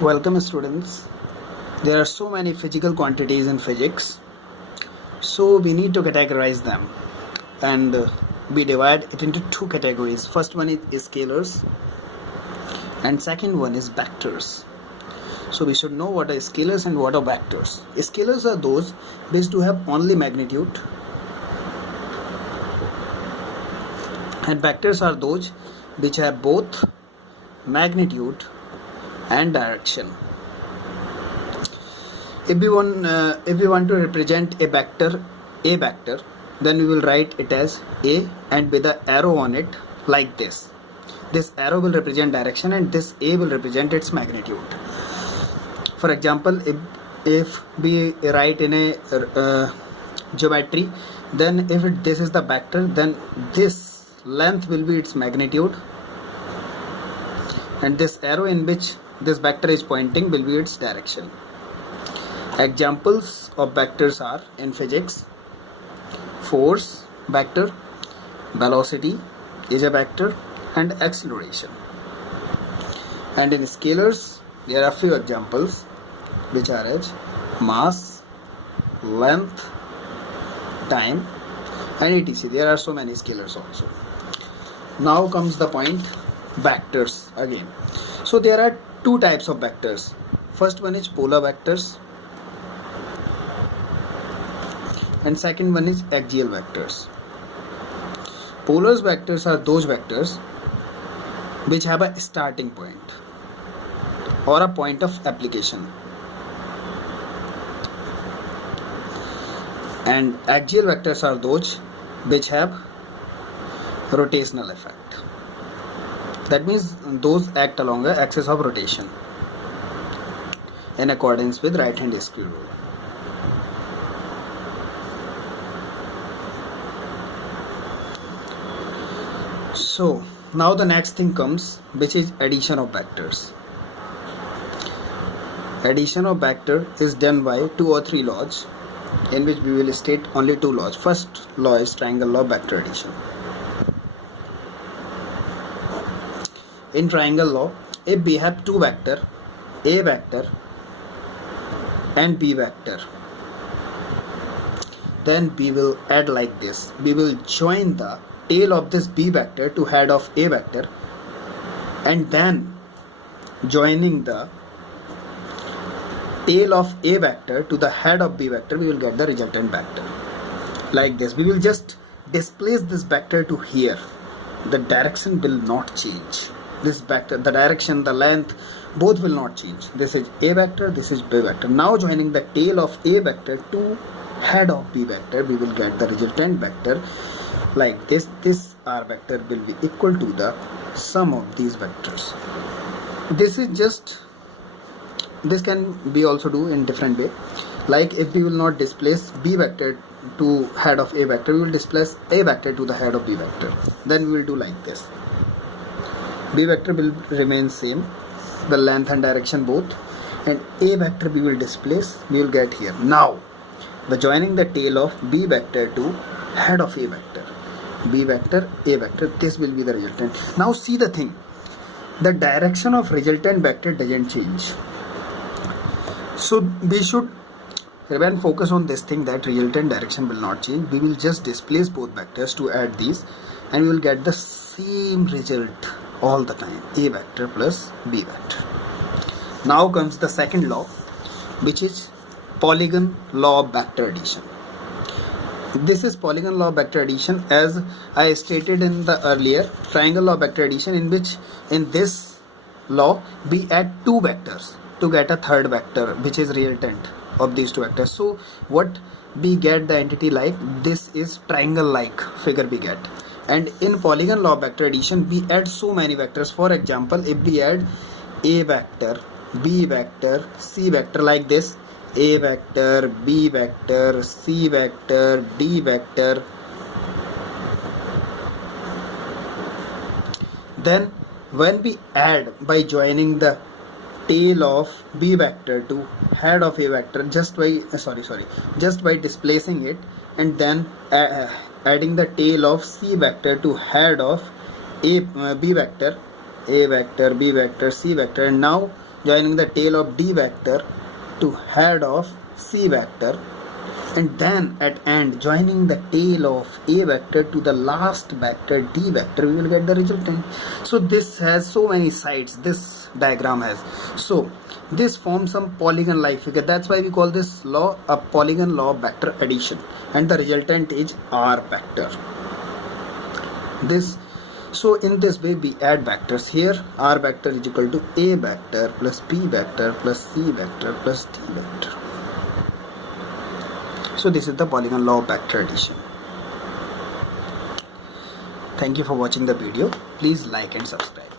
Welcome students. There are so many physical quantities in physics, so we need to categorize them, and we divide it into two categories. First one is scalars and second one is vectors. So we should know what are scalars and what are vectors. Scalars are those which do have only magnitude, and vectors are those which have both magnitude and direction. If we want to represent a vector, then we will write it as a and with an arrow on it like this. This arrow will represent direction and this a will represent its magnitude. For example, if we write in a geometry, then if this is the vector, then this length will be its magnitude, and this arrow in which this vector is pointing will be its direction. Examples of vectors are in physics: force vector, velocity is a vector, and acceleration. And in scalars there are few examples which are as mass, length, time, and etc. There are so many scalars also. Now comes the point, vectors again. So there are two types of vectors. First one is polar vectors and second one is axial vectors. Polar vectors are those vectors which have a starting point or a point of application, and axial vectors are those which have rotational effect. That means those act along the axis of rotation in accordance with right hand screw rule. So now the next thing comes, which is addition of vectors. Addition of vector is done by two or three laws, in which we will state only two laws. First law is triangle law of vector addition. In triangle law, if we have two vector, a vector and b vector, then we will add like this. We will join the tail of this b vector to head of a vector, and then joining the tail of a vector to the head of b vector, we will get the resultant vector like this. We will just displace this vector to here. The direction will not change. This vector, the direction, the length, both will not change. This is a vector, this is b vector. Now joining the tail of a vector to head of b vector, we will get the resultant vector like this. This r vector will be equal to the sum of these vectors. This can be also do in different way. Like if we will not displace b vector to head of a vector, we will displace a vector to the head of b vector. Then we will do like this. B vector will remain same, the length and direction both, and a vector we will displace, we will get here. Now the joining the tail of b vector to head of a vector, b vector, a vector, this will be the resultant. Now see the thing, the direction of resultant vector doesn't change. So we should even focus on this thing, that resultant direction will not change. We will just displace both vectors to add these, and we will get the same result all the time, a vector plus b vector. Now comes the second law, which is polygon law of vector addition. This is polygon law of vector addition, as I stated in the earlier triangle law of vector addition, in which in this law we add two vectors to get a third vector which is resultant of these two vectors. So what we get, the entity like this is triangle like figure we get. And in polygon law of vector addition, we add so many vectors. For example, if we add a vector, b vector, c vector like this, a vector, b vector, c vector, d vector, then when we add by joining the tail of b vector to head of a vector, just by displacing it, and then adding the tail of c vector to head of b vector, a vector, b vector, c vector, and now joining the tail of D vector to head of C vector, and then at end joining the tail of A vector to the last vector D vector, we will get the resultant. So this has so many sides, this diagram has. So this forms some polygon like figure. That's why we call this law a polygon law of vector addition, and the resultant is R vector. So in this way we add vectors here. R vector is equal to A vector plus B vector plus C vector plus D vector. So this is the polygon law of vector addition. Thank you for watching the video. Please like and subscribe.